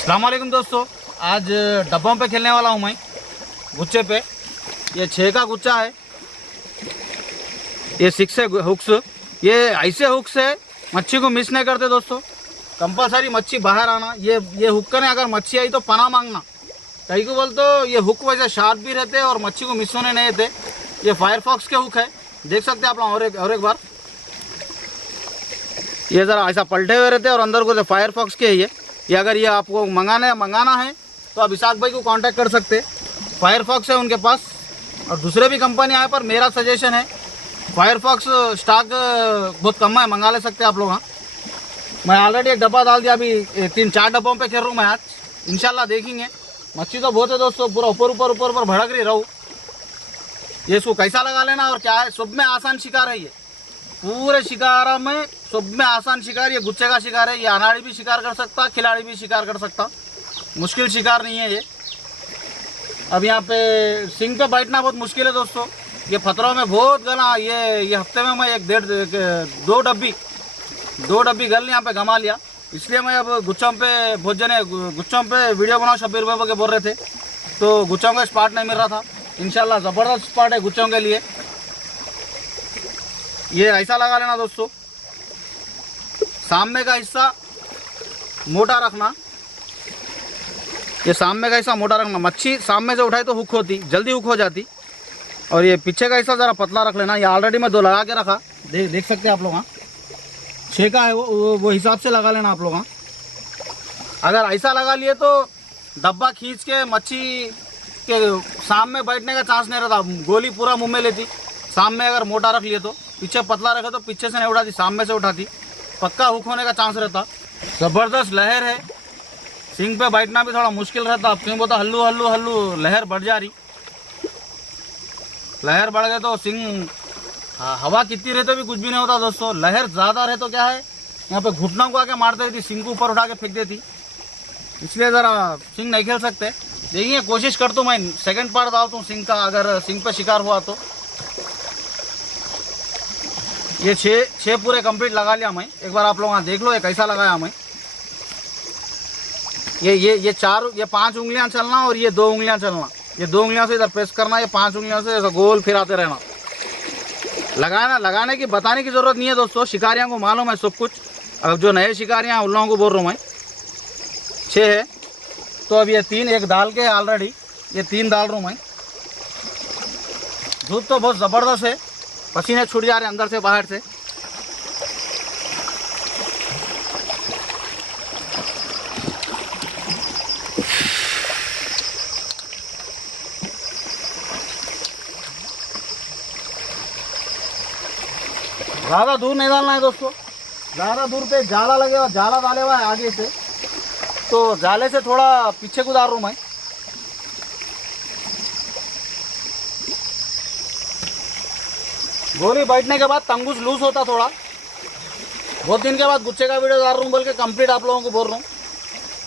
अस्सलाम वालेकुम दोस्तों, आज डब्बों पे खेलने वाला हूँ मैं गुच्छे पे। ये 6 का गुच्छा है, ये 6 है हुक्स। ये ऐसे हुक्स है मच्छी को मिस नहीं करते दोस्तों। कंपलसरी मच्छी बाहर आना। ये हुक करने अगर मच्छी आई तो पना मांगना। कहीं को बोल तो ये हुक वैसे शार्प भी रहते और मच्छी को मिस होने नहीं देते। ये फायरफॉक्स के हुक है, देख सकते हैं आप लोग। और एक बार ये ज़रा ऐसा पलटे हुए रहते और अंदर को फायरफॉक्स के है ये अगर ये आपको मंगाना है तो आप इसाक भाई को कांटेक्ट कर सकते हैं। फायरफॉक्स है उनके पास और दूसरे भी कंपनी आए, पर मेरा सजेशन है फायरफॉक्स स्टॉक बहुत कम है, मंगा ले सकते हैं आप लोग। हाँ, मैं ऑलरेडी एक डब्बा डाल दिया, अभी 3-4 डब्बों पे खेल रहा हूँ मैं आज। इंशाल्लाह देखेंगे। मच्छी तो बहुत है दोस्तों, पूरा ऊपर भड़क रही रहूँ। ये इसको कैसा लगा लेना और क्या है, सब में आसान शिकार है। ये पूरे शिकारा में सब में आसान शिकार ये गुच्छे का शिकार है। ये अनाड़ी भी शिकार कर सकता, खिलाड़ी भी शिकार कर सकता, मुश्किल शिकार नहीं है ये। अब यहाँ पे सिंग पे बैठना बहुत मुश्किल है दोस्तों। ये पत्थरों में बहुत गला। ये हफ्ते में मैं 2 डब्बी गल यहाँ पे गमा लिया। इसलिए मैं अब गुच्छों पे बहुत जने गुच्छों पे वीडियो बनाओ शब्बीर भाई के बोल रहे थे, तो गुच्छों का स्पॉट नहीं मिल रहा था। इंशाल्लाह ज़बरदस्त स्पॉट है गुच्छों के लिए। ये ऐसा लगा लेना दोस्तों, सामने का हिस्सा मोटा रखना। ये सामने का हिस्सा मोटा रखना। मच्छी सामने से उठाई तो हुक होती, जल्दी हुक हो जाती। और ये पीछे का हिस्सा ज़रा पतला रख लेना। ये ऑलरेडी मैं 2 लगा के रखा, देख सकते हैं आप लोग। हाँ, 6 का है वो हिसाब से लगा लेना आप लोग। हाँ, अगर ऐसा लगा लिए तो डब्बा खींच के मच्छी के सामने बैठने का चांस नहीं रहता, गोली पूरा मुंह में लेती। सामने अगर मोटा रख लिए तो, पीछे पतला रखे तो पीछे से नहीं उठाती, सामने से उठाती, पक्का हुक होने का चांस रहता। ज़बरदस्त लहर है, सिंग पे बैठना भी थोड़ा मुश्किल रहता। अब क्यों बोलता हल्लू हल्लू हल्लू लहर बढ़ जा रही। लहर बढ़ गए तो सिंग हवा कितनी रहे तो भी कुछ भी नहीं होता दोस्तों। लहर ज़्यादा रहे तो क्या है, यहाँ पे घुटनों को आके मार देती, सिंग को ऊपर उठा के फेंक देती। इसलिए ज़रा सिंग नहीं खेल सकते। देखिए कोशिश करता हूँ मैं, सेकंड पार्ट डालता हूँ सिंग का, अगर सिंग पे शिकार हुआ तो। ये 6 पूरे कंप्लीट लगा लिया मैं। एक बार आप लोग यहाँ देख लो ये कैसा लगाया मैं। ये 5 उंगलियां चलना और ये 2 उंगलियां चलना। ये 2 उंगलियां से इधर प्रेस करना, ये 5 उंगलियां से ऐसा गोल फिराते रहना। लगाने की बताने की ज़रूरत नहीं है दोस्तों, शिकारियों को मालूम है सब कुछ। अब जो नए शिकारियाँ हैं उन लोगों को बोल रहा हूँ मैं। 6 है तो अब ये 3 एक डाल के ऑलरेडी ये 3 डाल रहा हूँ मैं। धूप तो बहुत ज़बरदस्त है, पसीने छूट जा रहे हैं अंदर से बाहर से। ज़्यादा दूर नहीं डालना है दोस्तों, ज़्यादा दूर पे जाला लगेगा। जाला डाले हुआ है आगे से, तो जाले से थोड़ा पीछे को डाल रहा हूँ मैं। गोली बैठने के बाद तंगूस लूज होता थोड़ा। बहुत दिन के बाद गुच्छे का वीडियो डाल रहा हूँ, बोल के कंप्लीट आप लोगों को बोल रहा हूँ।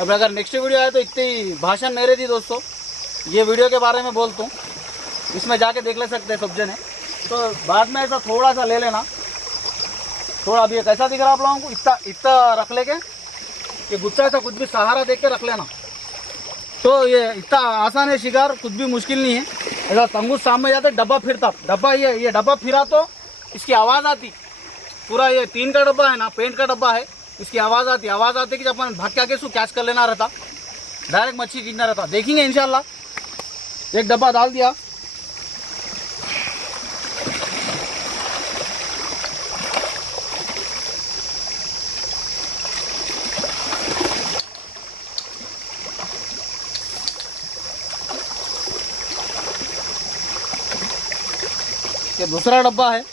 अब अगर नेक्स्ट वीडियो आए तो इतनी भाषण नहीं रहती दोस्तों। ये वीडियो के बारे में बोलता हूँ, इसमें जाके देख ले सकते हैं सब जने। तो बाद में ऐसा थोड़ा सा ले लेना, थोड़ा। अभी कैसा दिख रहा है आप लोगों को, इतना रख लेके ये गुच्छा ऐसा कुछ भी सहारा देख के रख लेना, तो ये इतना आसान है शिकार, कुछ भी मुश्किल नहीं है। ऐसा तंगूस सामने जाते डब्बा फिरता, डब्बा ये डब्बा फिरा तो इसकी आवाज़ आती। पूरा ये 3 का डब्बा है ना, पेंट का डब्बा है, इसकी आवाज़ आती कि जब अपन भाग के आके इसको कैच कर लेना रहता, डायरेक्ट मच्छी खींचना रहता। देखेंगे इंशाल्लाह। एक डब्बा डाल दिया। ये दूसरा डब्बा है।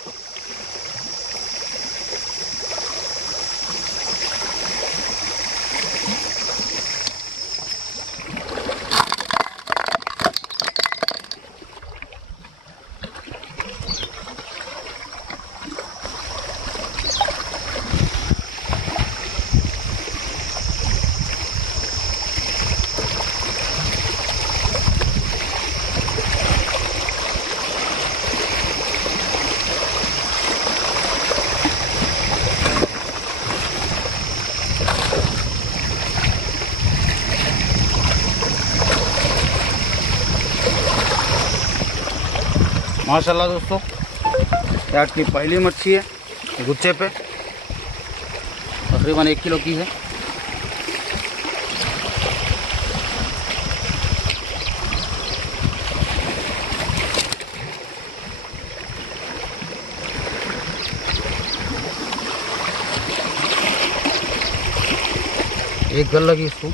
माशाल्लाह दोस्तों, आज की पहली मच्छी है गुच्छे पे, तकरीबन 1 किलो की है। एक गल लगी इसको।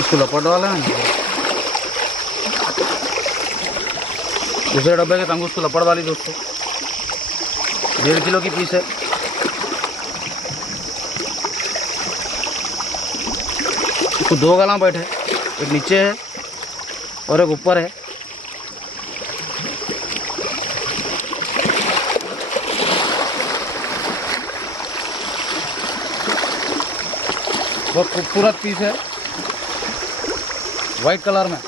इसको लपट वाला है, दूसरे डब्बे के तंग उसको लपड़ वाली दोस्तों। 1.5 किलो की पीस है। इसको 2 गला बैठे, एक नीचे है और एक ऊपर है। बहुत खूबसूरत पीस है, वाइट कलर में।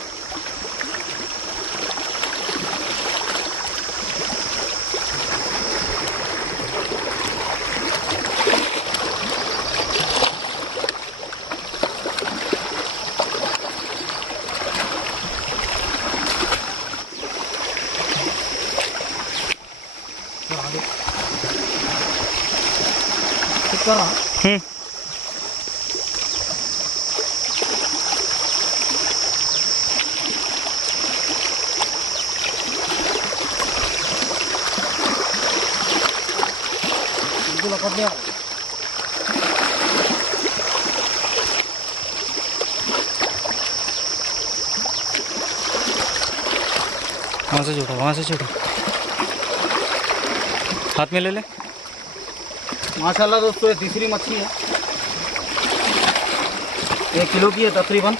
कर रहा लपट लिया। वहाँ से छोड़ो, वहाँ से छोड़ो, हाथ में ले ले। माशाल्लाह दोस्तों, ये तीसरी मच्छी है, 1 किलो की है तकरीबन।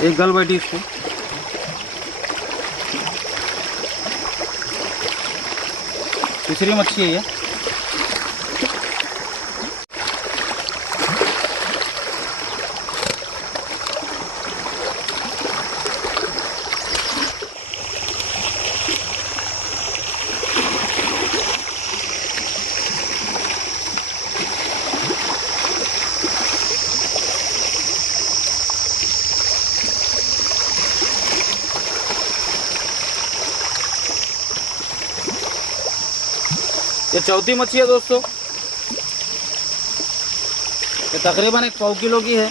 एक गल बैठी इसको। तीसरी मच्छी है ये। ये चौथी मच्छी है दोस्तों, ये तकरीबन 1 पाव किलो की है।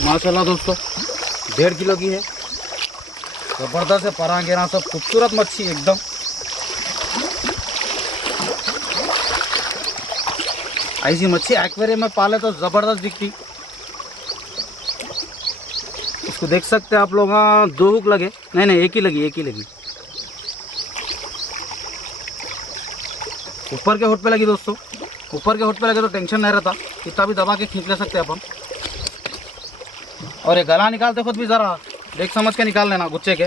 माशाल्लाह दोस्तों, 1.5 किलो की है, ज़बरदस्त है। परां घेरा सब खूबसूरत मच्छी एकदम। ऐसी मच्छी एक्वेरियम में पाले तो ज़बरदस्त दिखती। इसको देख सकते हैं आप लोग। 2 हुक लगे, नहीं एक ही लगी। ऊपर के होठ पे लगी दोस्तों। ऊपर के होठ पे लगे तो टेंशन नहीं रहता, कितना भी दबा के खींच ले सकते हैं अपन। और ये गला निकालते खुद भी ज़रा देख समझ के निकाल लेना गुच्छे के।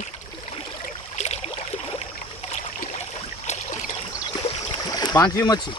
पांचवी मच्छी।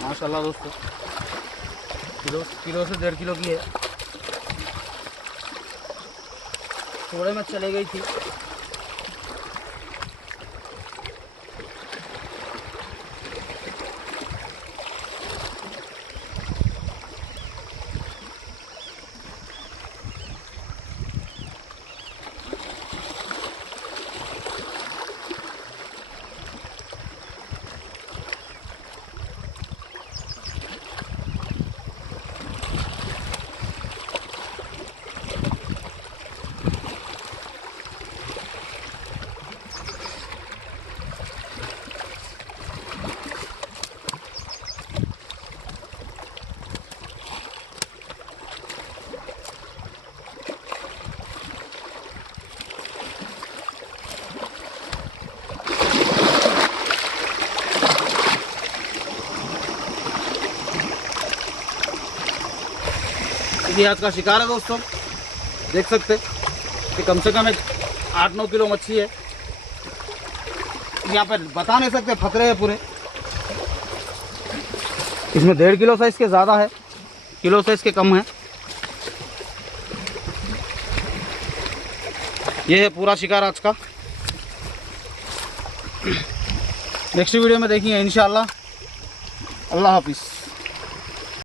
माशाल्लाह दोस्तों, किलो से 1.5 किलो की है। थोड़े में चले गई थी। ये आज का शिकार है दोस्तों, देख सकते कि कम से कम 8-9 किलो मच्छी है। यहाँ पे बता नहीं सकते, फकरे हैं पूरे। इसमें 1.5 किलो साइज के ज़्यादा है, किलो साइज के कम है। ये है पूरा शिकार आज का। नेक्स्ट वीडियो में देखेंगे इंशाल्लाह। अल्लाह हाफिज़।